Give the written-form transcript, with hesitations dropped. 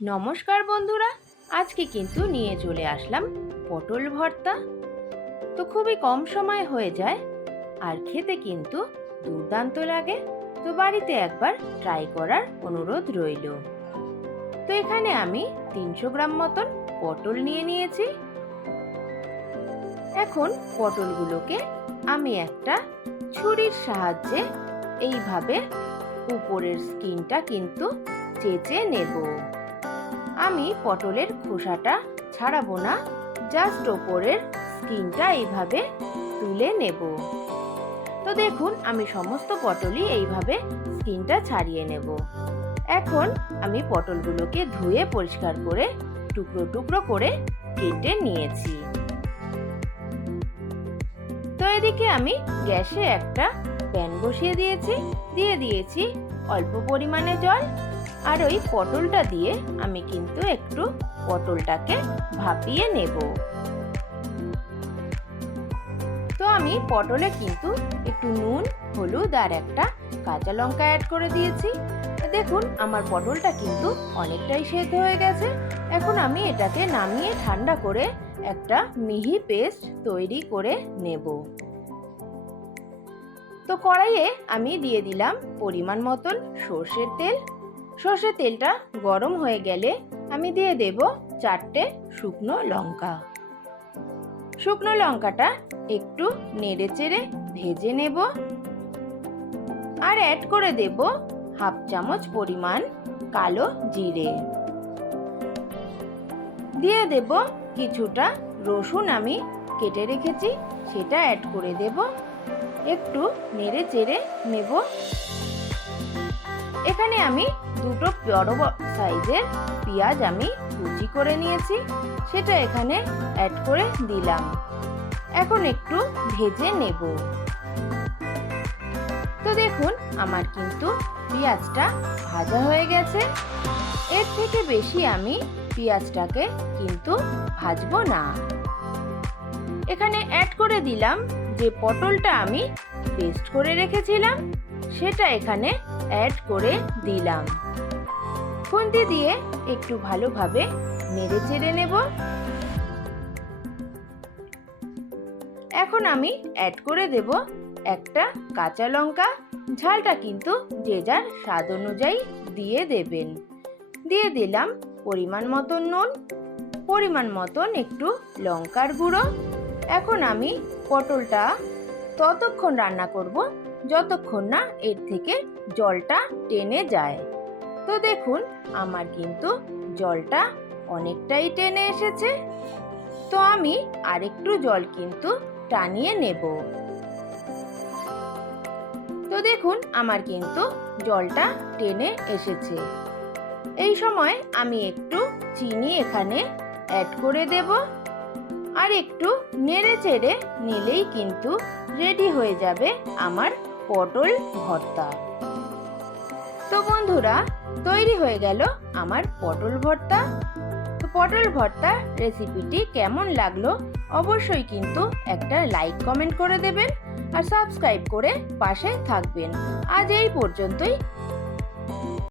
নমস্কার বন্ধুরা, আজকে কিন্তু নিয়ে চলে আসলাম পটল ভর্তা। তো খুবই কম সময় হয়ে যায় আর খেতে কিন্তু দুর্দান্ত লাগে। তো বাড়িতে একবার ট্রাই করার অনুরোধ রইল। তো এখানে আমি 300 গ্রাম মতন পটল নিয়ে নিয়েছি। এখন পটলগুলোকে আমি একটা ছুরির সাহায্যে এইভাবে উপরের স্কিনটা কিন্তু চেঁচে নেব। আমি পটলের খোসাটা ছাড়াবো না, জাস্ট ওপরের স্কিনটা এইভাবে তুলে নেব। তো দেখুন, আমি সমস্ত পটলই এইভাবে স্কিনটা ছাড়িয়ে নেব। এখন আমি পটলগুলোকে ধুয়ে পরিষ্কার করে টুকরো টুকরো করে কেটে নিয়েছি। তো এদিকে আমি গ্যাসে একটা প্যান বসিয়ে দিয়েছি অল্প পরিমাণে জল। আর ওই পটলটা দিয়ে আমি কিন্তু একটু পটলটাকে ভাপিয়ে নেব। তো আমি পটলে কিন্তু একটু নুন, হলুদ আর একটা কাঁচা লঙ্কা অ্যাড করে দিয়েছি। দেখুন, আমার পটলটা কিন্তু অনেকটাই সেদ্ধ হয়ে গেছে। এখন আমি এটাকে নামিয়ে ঠান্ডা করে একটা মিহি পেস্ট তৈরি করে নেব। তো কড়াইয়ে আমি দিয়ে দিলাম পরিমাণ মতন সর্ষের তেল। সর্ষের তেলটা গরম হয়ে গেলে আমি দিয়ে দেব 4টে শুকনো লঙ্কা। শুকনো লঙ্কাটা একটু নেড়ে চেড়ে ভেজে নেব। আর অ্যাড করে দেব হাফ চামচ পরিমাণ কালো জিরে। দিয়ে দেব কিছুটা রসুন আমি কেটে রেখেছি, সেটা অ্যাড করে দেব। একটু নেড়ে চেড়ে নেব। এখানে আমি দুটো বড় সাইজের পেঁয়াজ আমি কুচি করে নিয়েছি, সেটা এখানে অ্যাড করে দিলাম। এখন একটু ভেজে নেব। তো দেখুন, আমার কিন্তু পেঁয়াজটা ভাজা হয়ে গেছে। এর থেকে বেশি আমি পেঁয়াজটাকে কিন্তু ভাজবো না। এখানে অ্যাড করে দিলাম যে পটলটা আমি পেস্ট করে রেখেছিলাম, সেটা এখানে অ্যাড করে দিলাম। খুন্তি দিয়ে একটু ভালোভাবে নেড়ে চেড়ে নেব। এখন আমি অ্যাড করে দেব একটা কাঁচা লঙ্কা। ঝালটা কিন্তু যে যার স্বাদ অনুযায়ী দিয়ে দেবেন। দিয়ে দিলাম পরিমাণ মতন নুন, পরিমাণ মতন একটু লঙ্কার গুঁড়ো। এখন আমি পটলটা ততক্ষণ রান্না করব যতক্ষণ না এর থেকে জলটা টেনে যায়। তো দেখুন, আমার কিন্তু জলটা অনেকটাই টেনে এসেছে। তো আমি আরেকটু জল কিন্তু টানিয়ে নেব। তো দেখুন, আমার কিন্তু জলটা টেনে এসেছে। এই সময় আমি একটু চিনি এখানে অ্যাড করে দেব। আর একটু নেড়ে চেড়ে নিলেই কিন্তু রেডি হয়ে যাবে আমার পটল ভর্তা। তো বন্ধুরা, তৈরি হয়ে গেল আমার পটল ভর্তা। তো পটল ভর্তা রেসিপিটি কেমন লাগলো অবশ্যই কিন্তু একটা লাইক কমেন্ট করে দেবেন আর সাবস্ক্রাইব করে পাশে থাকবেন। আজ এই পর্যন্তই।